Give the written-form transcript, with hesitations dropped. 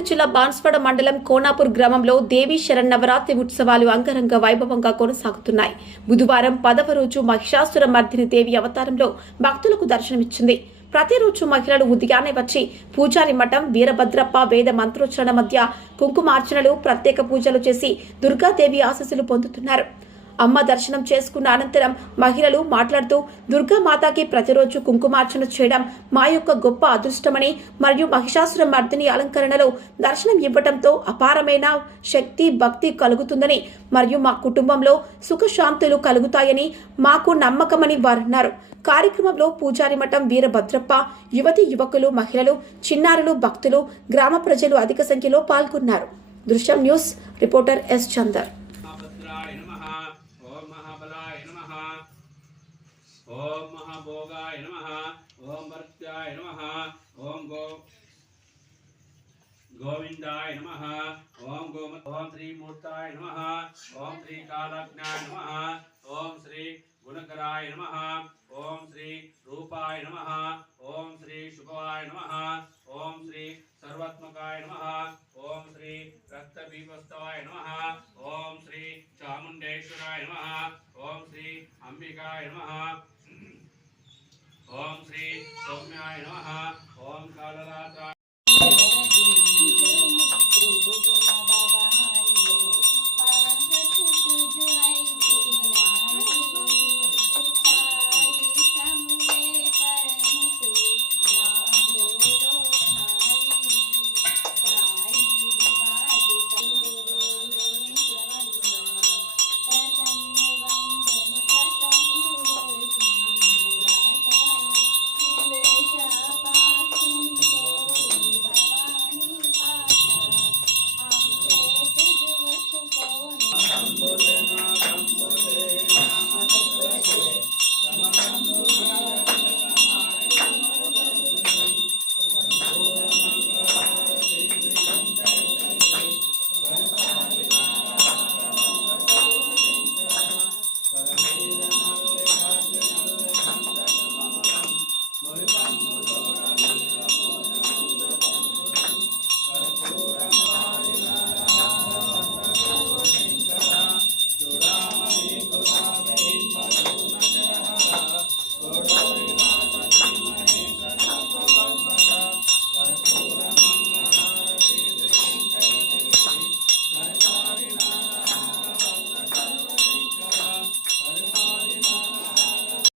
వనపర్తి జిల్లా బాన్స్వాడ మండలం కోనాపూర్ గ్రామంలో దేవీ శరన్నవరాత్రి ఉత్సవాలు అంగరంగ వైభవంగా కొనసాగుతున్నాయి. బుధవారం 10వ రోజు మహిషాసుర మర్దిని దేవి అవతారంలో భక్తులకు దర్శనమిచ్చింది. ప్రతిరోజు మహిళలు ఉదయాన్నే వచ్చి పూజారి మఠం వీరభద్రప్ప వేద మంత్రోచ్చరణ మధ్య కుంకుమార్చనలు, ప్రత్యేక పూజలు చేసి దుర్గాదేవి ఆశీస్సులు పొందుతున్నారు. అమ్మ దర్శనం చేసుకున్న అనంతరం మహిళలు మాట్లాడుతూ దుర్గామాతకి ప్రతిరోజు కుంకుమార్చన చేయడం మా యొక్క గొప్ప అదృష్టమని మరియు మహిషాసుర మర్దిని అలంకరణలో దర్శనం ఇవ్వడంతో అపారమైన శక్తి భక్తి కలుగుతుందని మరియు మా కుటుంబంలో సుఖశాంతులు కలుగుతాయని మాకు నమ్మకమని వారన్నారు. కార్యక్రమంలో పూజారి మఠం వీరభద్రప్ప, యువతి యువకులు, మహిళలు, చిన్నారులు, భక్తులు, గ్రామ ప్రజలు అధిక సంఖ్యలో పాల్గొన్నారు. దృశ్యం న్యూస్ రిపోర్టర్ ఎస్ చందర్. ओम महाभोगाय नमः, ओम भर्त्याय नमः, ओम गोविंदाय नमः, ओम श्री मूर्ताय नमः, ओम श्री कालज्ञाय नमः, ओम श्री गुणकराय नमः, ओम श्री रूपाय नमः, ओम श्री शुभवाय नमः, ओम श्री सर्वात्मकाय नमः, ओम श्री रक्तबीजस्तवाय नमः, ओम श्री चामुंडेश्वराय नमः, ओम श्री अंबिकाय नमः, ओम श्री सौम्याय नमः, ओम कालरात्राय